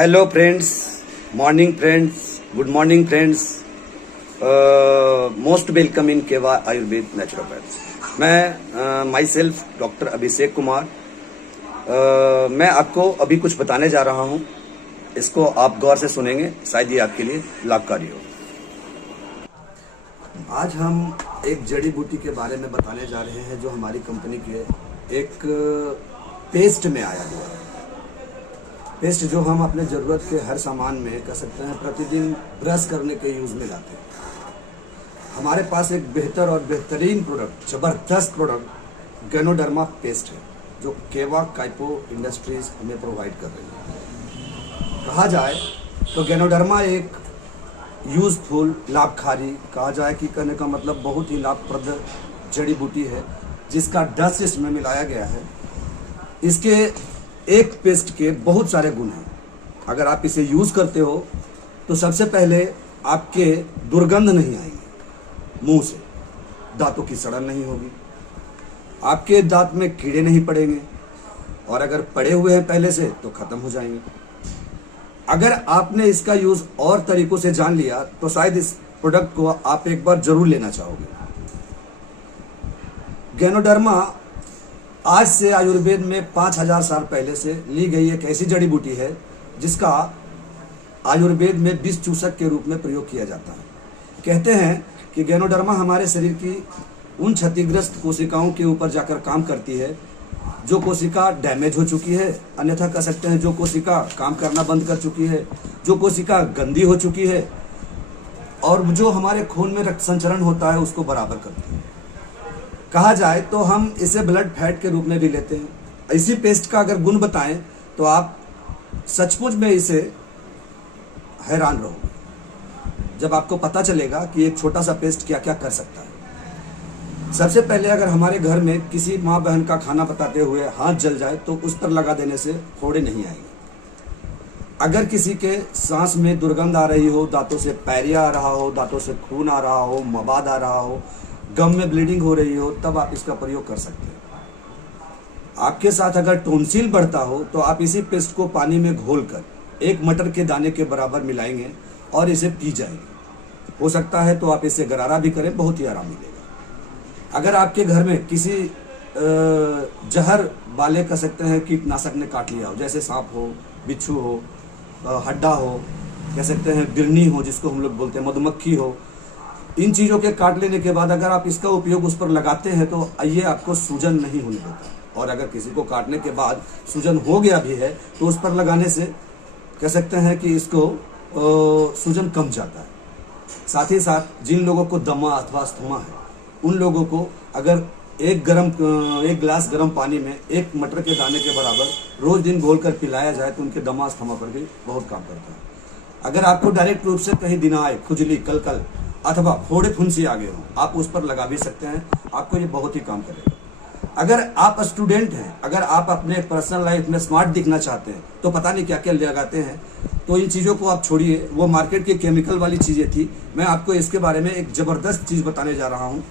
Hello friends, morning friends, good morning friends, most welcome in केवा Ayurveda naturopath. मैं my self doctor Abhishek Kumar. मैं आपको अभी कुछ बताने जा रहा हूँ, इसको आप गौर से सुनेंगे, शायद ये आपके लिए लाभकारी हो। आज हम एक जड़ी बूटी के बारे में बताने जा रहे हैं जो हमारी कंपनी के एक पेस्ट में आया हुआ है। पेस्ट जो हम अपने ज़रूरत के हर सामान में कर सकते हैं, प्रतिदिन ब्रश करने के यूज़ में लाते हैं। हमारे पास एक बेहतर और बेहतरीन प्रोडक्ट, ज़बरदस्त प्रोडक्ट गैनोडर्मा पेस्ट है जो केवा काइपो इंडस्ट्रीज हमें प्रोवाइड कर रही है। कहा जाए तो गैनोडर्मा एक यूज़फुल, लाभकारी, कहा जाए कि कहने का मतलब बहुत ही लाभप्रद जड़ी बूटी है जिसका डस्ट इसमें मिलाया गया है। इसके एक पेस्ट के बहुत सारे गुण हैं। अगर आप इसे यूज़ करते हो तो सबसे पहले आपके दुर्गंध नहीं आएंगे मुंह से, दांतों की सड़न नहीं होगी, आपके दांत में कीड़े नहीं पड़ेंगे, और अगर पड़े हुए हैं पहले से तो ख़त्म हो जाएंगे। अगर आपने इसका यूज़ और तरीक़ों से जान लिया तो शायद इस प्रोडक्ट को आप एक बार ज़रूर लेना चाहोगे। गैनोडर्मा आज से आयुर्वेद में 5000 साल पहले से ली गई एक ऐसी जड़ी बूटी है जिसका आयुर्वेद में विष चूसक के रूप में प्रयोग किया जाता है। कहते हैं कि गैनोडर्मा हमारे शरीर की उन क्षतिग्रस्त कोशिकाओं के ऊपर जाकर काम करती है जो कोशिका डैमेज हो चुकी है, अन्यथा कह सकते हैं जो कोशिका काम करना बंद कर चुकी है, जो कोशिका गंदी हो चुकी है, और जो हमारे खून में रक्त संचरण होता है उसको बराबर करती है। कहा जाए तो हम इसे ब्लड फैट के रूप में भी लेते हैं। इसी पेस्ट का अगर गुण बताएं तो आप सचमुच में इसे हैरान रहोगे जब आपको पता चलेगा कि एक छोटा सा पेस्ट क्या क्या कर सकता है। सबसे पहले अगर हमारे घर में किसी माँ बहन का खाना बताते हुए हाथ जल जाए तो उस पर लगा देने से फोड़े नहीं आएंगे। अगर किसी के सांस में दुर्गंध आ रही हो, दांतों से पैरिया आ रहा हो, दांतों से खून आ रहा हो, मवाद आ रहा हो, गम में ब्लीडिंग हो रही हो, तब आप इसका प्रयोग कर सकते हैं। आपके साथ अगर टोंसिल बढ़ता हो तो आप इसी पेस्ट को पानी में घोलकर एक मटर के दाने के बराबर मिलाएंगे और इसे पी जाएंगे। हो सकता है तो आप इसे गरारा भी करें, बहुत ही आराम मिलेगा। अगर आपके घर में किसी जहर वाले कह सकते हैं कीटनाशक ने काट लिया हो, जैसे सांप हो, बिच्छू हो, हड्डा हो, कह सकते हैं बिरनी हो जिसको हम लोग बोलते हैं, मधुमक्खी हो, इन चीज़ों के काट लेने के बाद अगर आप इसका उपयोग उस पर लगाते हैं तो ये आपको सूजन नहीं होने देता। और अगर किसी को काटने के बाद सूजन हो गया भी है तो उस पर लगाने से कह सकते हैं कि इसको सूजन कम जाता है। साथ ही साथ जिन लोगों को दमा अथवा अस्थमा है उन लोगों को अगर एक गिलास गर्म पानी में एक मटर के दाने के बराबर रोज दिन घोल कर पिलाया जाए तो उनके दमा अस्थमा पर भी बहुत काम करता है। अगर आपको डायरेक्ट रूप से कहीं दिनाय, खुजली, कलकल अथवा फोड़े फुंसी आ गए हो, आप उस पर लगा भी सकते हैं, आपको ये बहुत ही काम करेगा। अगर आप स्टूडेंट हैं, अगर आप अपने पर्सनल लाइफ में स्मार्ट दिखना चाहते हैं तो पता नहीं क्या क्या लगाते हैं, तो इन चीज़ों को आप छोड़िए, वो मार्केट की केमिकल वाली चीज़ें थी। मैं आपको इसके बारे में एक ज़बरदस्त चीज़ बताने जा रहा हूँ।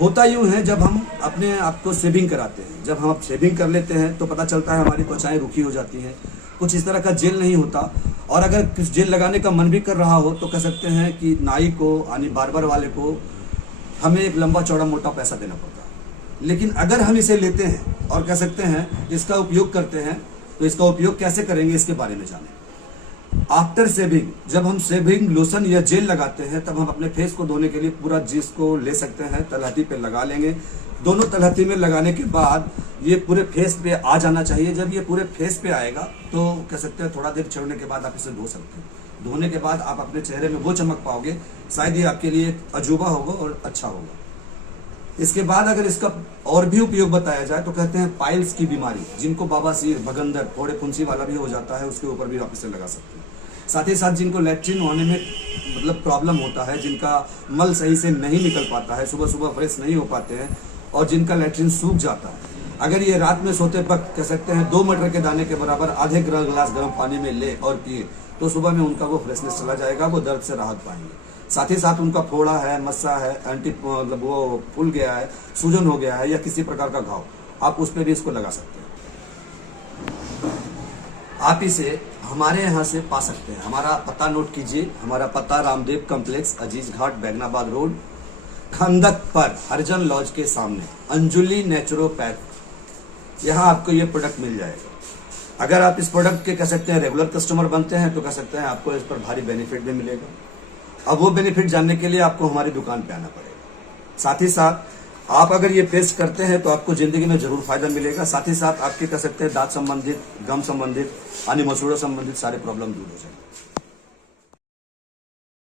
होता यूँ है, जब हम अपने आप को शेविंग कराते हैं, जब हम शेविंग कर लेते हैं तो पता चलता है हमारी त्वचाएँ रुखी हो जाती हैं, कुछ इस तरह का जेल नहीं होता, और अगर कुछ जेल लगाने का मन भी कर रहा हो तो कह सकते हैं कि नाई को यानी बार्बर वाले को हमें एक लंबा चौड़ा मोटा पैसा देना पड़ता है। लेकिन अगर हम इसे लेते हैं और कह सकते हैं इसका उपयोग करते हैं तो इसका उपयोग कैसे करेंगे इसके बारे में जानें। आफ्टर शेविंग, जब हम शेविंग लोशन या जेल लगाते हैं तब हम अपने फेस को धोने के लिए पूरा जिसको ले सकते हैं तलहटी पे लगा लेंगे। दोनों तलहटी में लगाने के बाद ये पूरे फेस पे आ जाना चाहिए। जब ये पूरे फेस पे आएगा तो कह सकते हैं थोड़ा देर छोड़ने के बाद आप इसे धो सकते हैं। धोने के बाद आप अपने चेहरे में वो चमक पाओगे, शायद ये आपके लिए अजूबा होगा और अच्छा होगा। इसके बाद अगर इसका और भी उपयोग बताया जाए तो कहते हैं पाइल्स की बीमारी, जिनको बवासीर, भगंदर, फोड़े फुंसी वाला भी हो जाता है, उसके ऊपर भी आप इसे लगा सकते हैं। साथ ही साथ जिनको लैट्रिन होने में मतलब प्रॉब्लम होता है, जिनका मल सही से नहीं निकल पाता है, सुबह सुबह फ्रेश नहीं हो पाते हैं, और जिनका लैट्रिन सूख जाता है, अगर ये रात में सोते वक्त कह सकते हैं 2 मटर के दाने के बराबर आधे गिलास गर्म पानी में ले और पिए तो सुबह में उनका वो फ्रेशनेस चला जाएगा, वो दर्द से राहत पाएंगे। साथ ही साथ उनका फोड़ा है, मस्सा है, मतलब वो फूल गया है, सूजन हो गया है या किसी प्रकार का घाव, आप उस पर भी इसको लगा सकते हैं। आप इसे हमारे यहाँ से पा सकते हैं। हमारा पता नोट कीजिए। हमारा पता रामदेव कॉम्प्लेक्स, अजीज घाट, बैगनाबाद रोड, खंदक पर, हरिजन लॉज के सामने, अंजुली नेचुरोपैथ। यहाँ आपको ये प्रोडक्ट मिल जाएगा। अगर आप इस प्रोडक्ट के कह सकते हैं रेगुलर कस्टमर बनते हैं तो कह सकते हैं आपको इस पर भारी बेनिफिट भी मिलेगा। अब वो बेनिफिट जानने के लिए आपको हमारी दुकान पे आना पड़ेगा। साथ ही साथ आप अगर ये पेस्ट करते हैं तो आपको जिंदगी में जरूर फायदा मिलेगा। साथ ही साथ आपके कह सकते हैं दांत संबंधित, गम संबंधित, अन्य मसूड़ों संबंधित सारे प्रॉब्लम दूर हो जाएंगे।